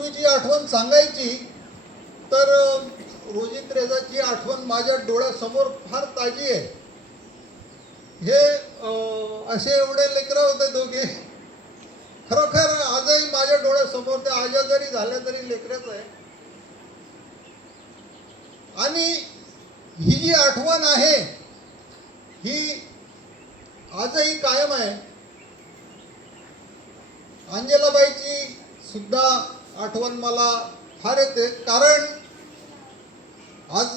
पूर्वीची आठवण सांगायची तर रोजित रेजाची आठवण माझ्या डोळ्यासमोर फार ताजी आहे. हे असे एवढे लेकरं होते दोघे. खरोखर आजही माझ्या डोळ्यासमोर त्या आजा जरी झाल्या तरी लेकरच आहे. आणि ही जी आठवण आहे ही आजही कायम आहे. अंजलाबाईची सुद्धा आठवण मला फार येते. कारण आज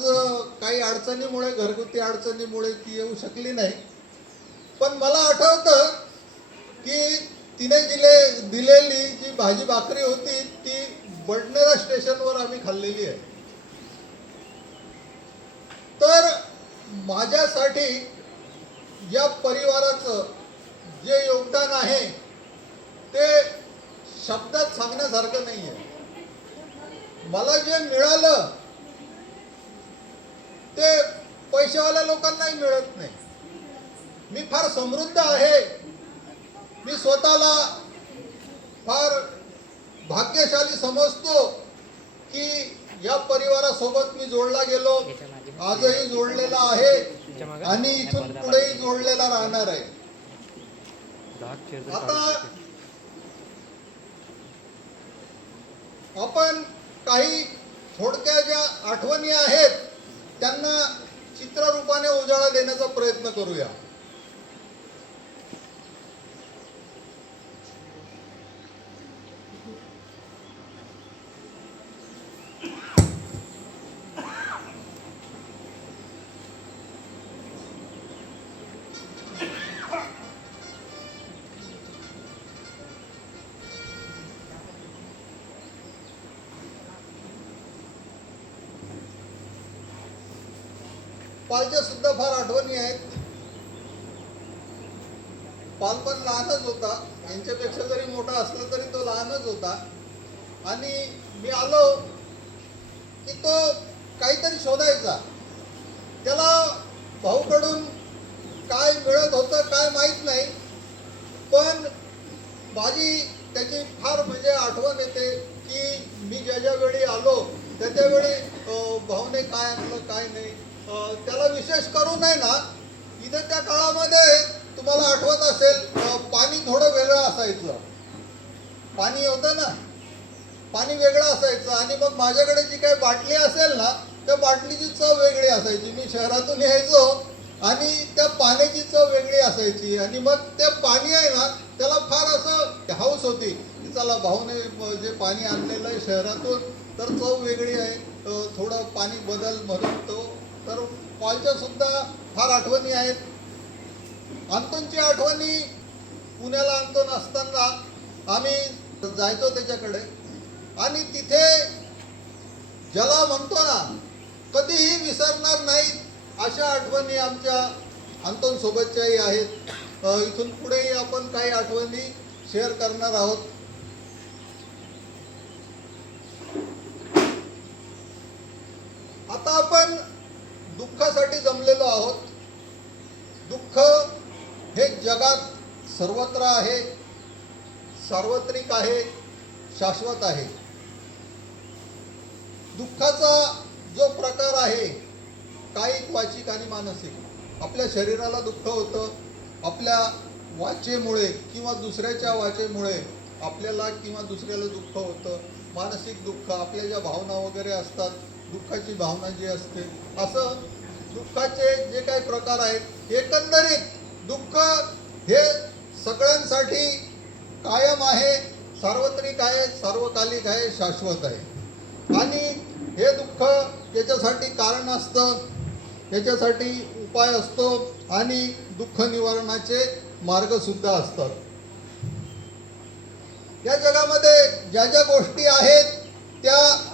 काही अडचणीमुळे घरगुती अडचणीमुळे ती येऊ शकली नाही. पण मला आठवतं की तिने दिले दिलेली जी भाजी भाकरी होती ती बडनेरा स्टेशनवर आम्ही खाल्लेली आहे. तर माझ्यासाठी या परिवाराचं जे योगदान आहे ते शब्दात सांगण्यासारखं नाही आहे मला जे मिळालं ते पैसेवाल्या लोकांनाही मिळत नाही. मी फार समृद्ध आहे. मी स्वतःला फार भाग्यशाली समजतो की या परिवारासोबत मी जोडला गेलो आजही जोडलेला आहे आणि इथून पुढेही जोडलेला राहणार आहे. आता आपण काही थोडक्या ज्या आठवणी आहेत त्यांना चित्ररूपाने उजाळा देण्याचा प्रयत्न करूया. पालच्या सुद्धा फार आठवणी आहेत. पाल पण लहानच होता. यांच्यापेक्षा जरी मोठा असला तरी तो लहानच होता. आणि मी आलो की तो काहीतरी शोधायचा. त्याला भाऊकडून काय मिळत होतं काय माहीत नाही. पण माझी त्याची फार म्हणजे आठवण येते की मी ज्या ज्यावेळी आलो त्याच्यावेळी भाऊने काय आणलं काय नाही. त्याला विशेष करून आहे ना इथे त्या काळामध्ये तुम्हाला आठवत असेल पाणी थोडं वेगळं असायचं. पाणी होतं ना पाणी वेगळं असायचं. आणि मग माझ्याकडे जी काही बाटली असेल ना त्या बाटलीची चव वेगळी असायची. मी शहरातून यायचो आणि त्या पाण्याची चव वेगळी असायची. आणि मग ते पाणी आहे ना त्याला फार असं हाऊस होती की चला भाऊने जे पाणी आणलेलं आहे शहरातून तर चव वेगळी आहे. थोडं पाणी बदल म्हणून तो तर कॉलच्या सुद्धा फार आठवणी आहेत. अंतोनची आठवणी पुण्याला अंतोन असताना आम्ही जायचो त्याच्याकडे. आणि तिथे ज्याला म्हणतो ना कधीही विसरणार नाहीत अशा आठवणी आमच्या अंतोन सोबतच्याही आहेत इथून पुढेही आपण काही आठवणी शेअर करणार आहोत आता आपण दुःखासाठी जमलेलो आहोत दुःख हे जगात सर्वत्र आहे सार्वत्रिक आहे शाश्वत आहे. दुःखाचा जो प्रकार आहे कायिक वाचिक आणि मानसिक आपल्या शरीराला दुःख होतं आपल्या वाचेमुळे किंवा दुसऱ्याच्या वाचेमुळे आपल्याला किंवा दुसऱ्याला दुःख होतं मानसिक दुःख आपल्या ज्या भावना वगैरे असतात दुःखाची भावना जी असते असं दुःखाचे जे काही प्रकार आहेत एकंदरीत दुःख हे सगळ्यांसाठी कायम आहे सार्वत्रिक आहे सार्वकालिक आहे शाश्वत आहे. आणि हे दुःख याच्यासाठी कारण असतं याच्यासाठी उपाय असतो आणि दुःख निवारणाचे मार्ग सुद्धा असतात. या जगामध्ये ज्या ज्या गोष्टी आहेत त्या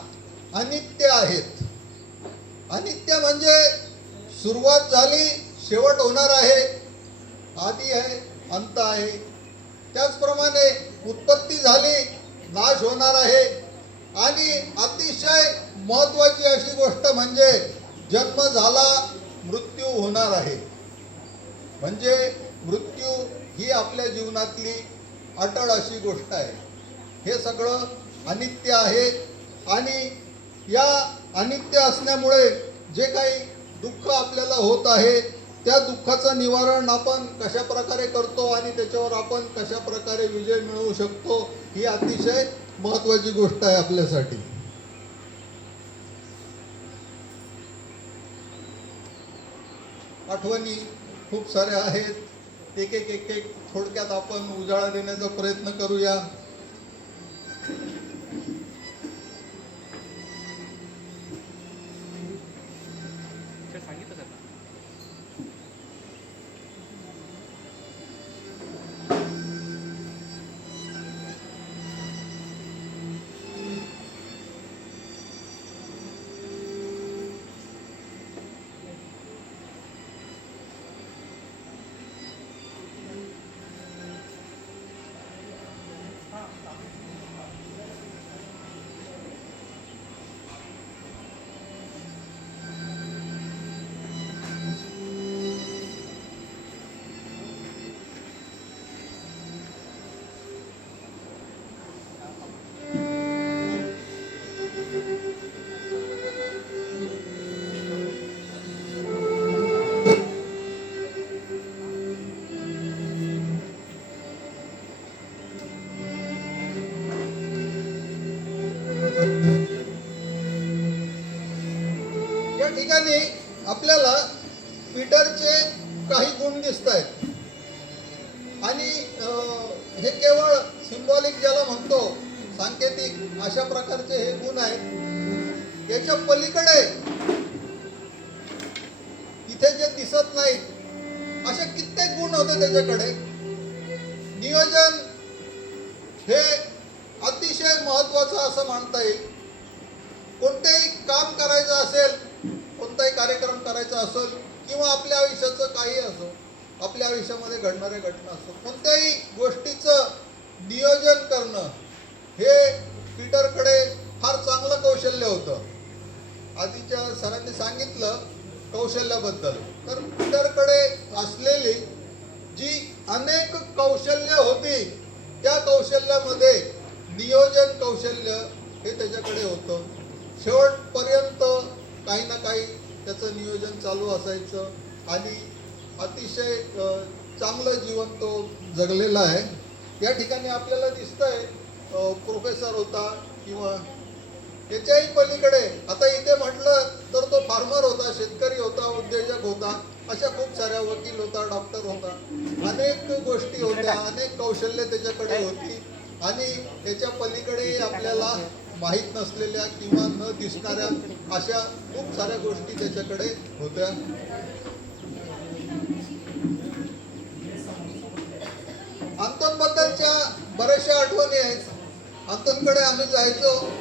अनित्य आहेत. अनित्य म्हणजे सुरुवात झाली शेवट होणार आहे. आधी आहे अंत आहे. त्याचप्रमाणे उत्पत्ती झाली नाश होणार आहे. आणि अतिशय महत्त्वाची अशी गोष्ट म्हणजे जन्म झाला मृत्यू होणार आहे. म्हणजे मृत्यू ही आपल्या जीवनातली अटळ अशी गोष्ट आहे. हे सगळं अनित्य आहे. आणि या अनित्य असण्यामुळे जे काही दुःख आपल्याला होत आहे त्या दुःखाचं निवारण आपण कशा प्रकारे करतो आणि त्याच्यावर आपण कशा प्रकारे विजय मिळवू शकतो ही अतिशय महत्वाची गोष्ट आहे आपल्यासाठी. आठवणी खूप साऱ्या आहेत. एक एक एक एक थोडक्यात आपण उजाळा देण्याचा प्रयत्न करूया. आपल्याला पीटरचे काही गुण दिसत आहेत आणि हे केवळ सिम्बॉलिक ज्याला म्हणतो सांकेतिक अशा प्रकारचे हे गुण आहेत. याच्या पलीकडे इथे जे दिसत नाहीत असे कित्येक गुण होते त्याच्याकडे. नियोजन हे अतिशय महत्वाचं असं मानता येईल. कोणतेही काम कर असेल कोणताही कार्यक्रम करायचा असेल किंवा आपल्या आयुष्याचं काही असो आपल्या आयुष्यामध्ये घडणाऱ्या घटना असो कोणत्याही गोष्टीचं नियोजन करणं हे पीटरकडे फार चांगलं कौशल्य होतं. आधीच्या सरांनी सांगितलं कौशल्याबद्दल. तर पीटरकडे असलेली जी अनेक कौशल्य होती त्या कौशल्यामध्ये नियोजन कौशल्य हे त्याच्याकडे होतं. शेवटपर्यंत काही ना काही त्याचं नियोजन चालू असायचं. आणि अतिशय चांगलं जीवन तो जगलेला आहे. या ठिकाणी आपल्याला दिसतंय प्रोफेसर होता किंवा त्याच्याही पलीकडे आता इथे म्हटलं तर तो फार्मर होता शेतकरी होता उद्योजक होता अशा खूप साऱ्या वकील होता डॉक्टर होता. अनेक गोष्टी होत्या अनेक कौशल्य त्याच्याकडे होती. आणि त्याच्या पलीकडे आपल्याला माहीत नसलेल्या किंवा न दिसणाऱ्या अशा खूप साऱ्या गोष्टी त्याच्याकडे होत्या. अंतन बद्दलच्या बऱ्याचशा आठवणी आहेत. अंतनकडे आम्ही जायचो.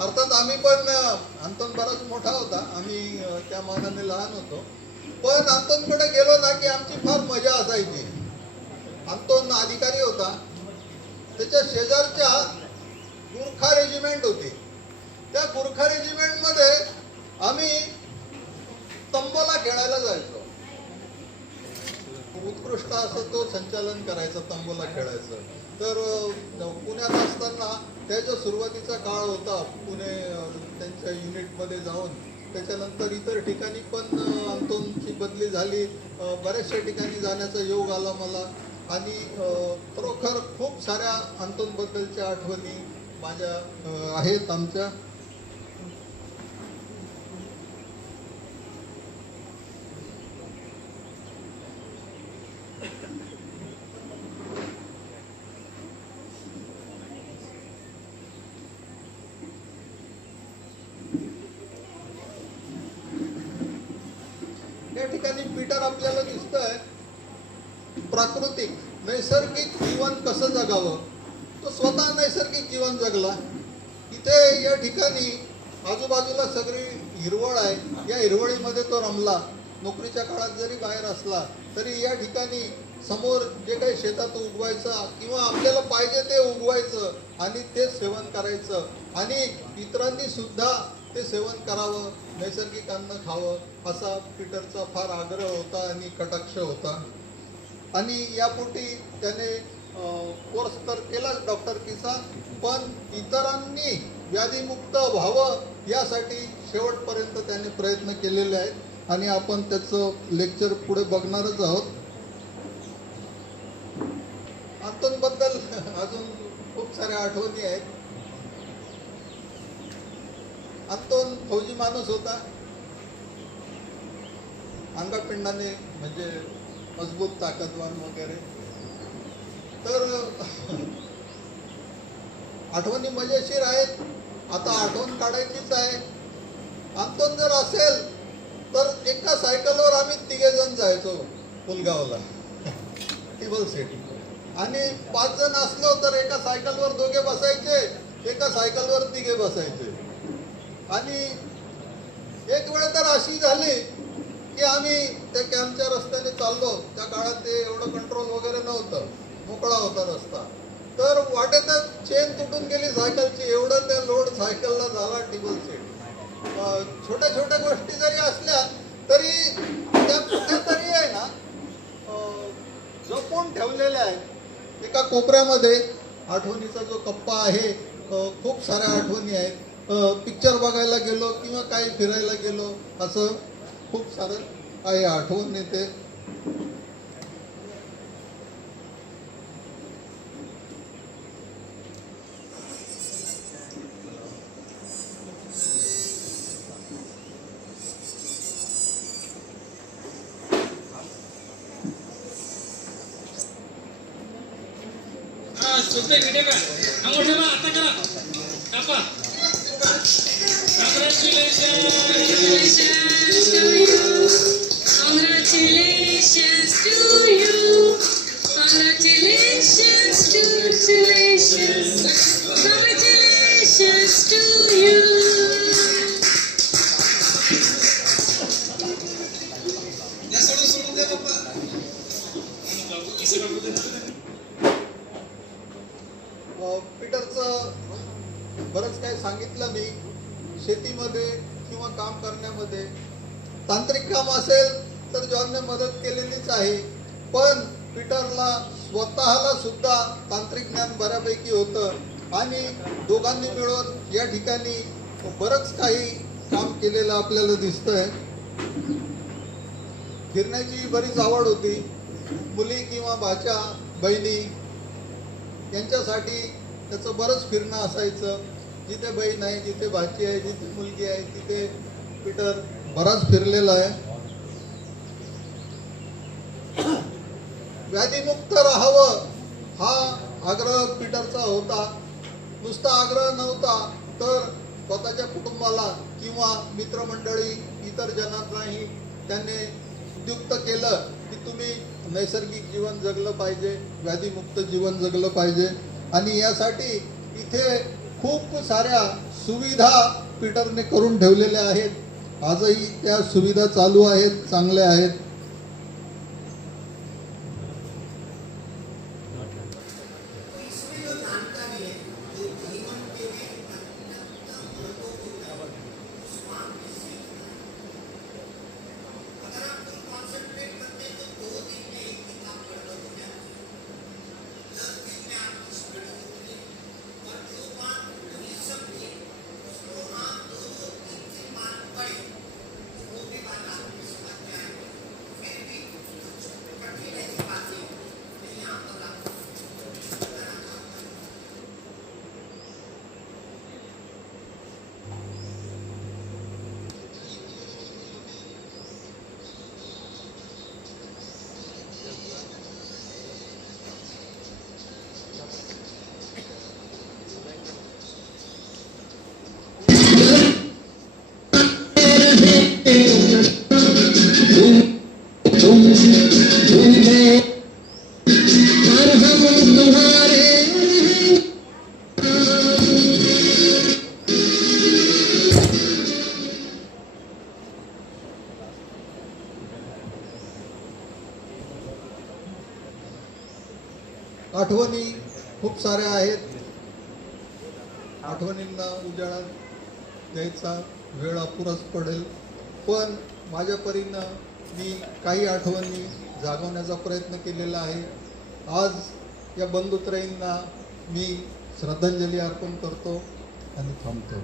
अर्थात आम्ही पण अ, अंतन बराच मोठा होता. आम्ही त्या मानाने लहान होतो. पण अंतनकडे गेलो ना की आमची फार मजा असायची. अंतोन अधिकारी होता. त्याच्या शेजारच्या गुरखा रेजिमेंट होती. त्या गुरखा रेजिमेंटमध्ये आम्ही तंबोला खेळायला जायचो. उत्कृष्ट असं तो संचालन करायचा तंबोला खेळायचं. तर पुण्यात असताना त्याचा सुरुवातीचा काळ होता पुणे त्यांच्या युनिटमध्ये जाऊन. त्याच्यानंतर इतर ठिकाणी पण अ, अंतोनची बदली झाली. बऱ्याचशा ठिकाणी जाण्याचा योग आला मला. आणि खरोखर खूप साऱ्या अंतोनबद्दलच्या आठवणी माझ्या आहेत आमच्या. या ठिकाणी पीटर आपल्याला दिसतंय. प्राकृतिक नैसर्गिक जीवन कसं जगावं? तो स्वतः नैसर्गिक जीवन जगला. इथे या ठिकाणी आजूबाजूला सगळी हिरवळ आहे. या हिरवळीमध्ये तो रमला. नोकरीच्या काळात जरी बाहेर असला तरी या ठिकाणी समोर जे काही शेतात उगवायचं किंवा आपल्याला पाहिजे ते उगवायचं आणि तेच सेवन करायचं आणि इतरांनी सुद्धा ते सेवन करावं नैसर्गिक अन्न खावं असा पीटरचा फार आग्रह होता आणि कटाक्ष होता. आणि यापोटी त्याने कोर्स तर केलाच डॉक्टरकीचा पण इतरांनी व्याधीमुक्त व्हावं यासाठी शेवटपर्यंत त्यांनी प्रयत्न केलेले आहेत आणि आपण त्याचं लेक्चर पुढे बघणारच आहोत. बद्दल अजून खूप साऱ्या आठवणी आहेत. अंतोन फौजी माणूस होता. अंगापिंडाने म्हणजे मजबूत ताकदवान वगैरे. तर आठवणी मजेशीर आहेत. आता आठवण काढायचीच आहे. आमचं जर असेल तर एका सायकलवर आम्ही तिघे जण जायचो पुलगावला. टिबल सेट आणि पाच जण असलो तर एका सायकलवर दोघे बसायचे एका सायकलवर तिघे बसायचे. आणि एक वेळ तर अशी झाली की आम्ही त्या कॅम्पच्या रस्त्याने चाललो. त्या काळात ते एवढं कंट्रोल वगैरे नव्हतं. मोकळा होता रस्ता. तर वाटेतच चेन तुटून गेली सायकलची एवढं त्या लोड सायकलला झाला टिबल सेट छोट्या छोट्या गोष्टी जरी असल्या तरी त्या कुठेतरी आहे ना जपून ठेवलेल्या आहेत. एका कोपऱ्यामध्ये आठवणीचा जो कप्पा आहे खूप साऱ्या आठवणी आहेत. पिक्चर बघायला गेलो किंवा काही फिरायला गेलो असं खूप सारं काही आठवण येते. पीटरचं बरंच काही सांगितलं मी. शेतीमध्ये किंवा काम करण्यामध्ये. तांत्रिक काम असेल तर जॉनने मदत केलेलीच आहे. पण पीटरला स्वतःला सुद्धा तांत्रिक ज्ञान बऱ्यापैकी होतं. आणि दोघांनी मिळून या ठिकाणी बरंच काही काम केलेलं आपल्याला दिसतंय. फिरण्याची बरीच आवड होती. मुली किंवा भाच्या बहिणी यांच्यासाठी त्याचं बरंच फिरणं असायचं. जिथे बहीण आहे जिथे भाची आहे जिथे मुलगी आहे तिथे पीटर बराच फिरलेला आहे. व्याधीमुक्त राहावं हा आग्रह पीटरचा होता. नुसता आग्रह नव्हता तर स्वतःच्या कुटुंबाला किंवा मित्रमंडळी इतर जनांनाही त्याने उद्युक्त केलं की तुम्ही नैसर्गिक जीवन जगलं पाहिजे व्याधीमुक्त जीवन जगलं पाहिजे. आणि यासाठी इथे खूप साऱ्या सुविधा पीटरने करून ठेवलेल्या आहेत. आजही त्या सुविधा चालू आहेत चांगल्या आहेत. आठवणी खूप साऱ्या आहेत. आठवणींना उजाळा द्यायचा वेळ अपुराच पडेल. पण माझ्या परीनं मी काही आठवणी जागवण्याचा प्रयत्न केलेला आहे. आज या बंधुत्रयींना मी श्रद्धांजली अर्पण करतो आणि थांबतो.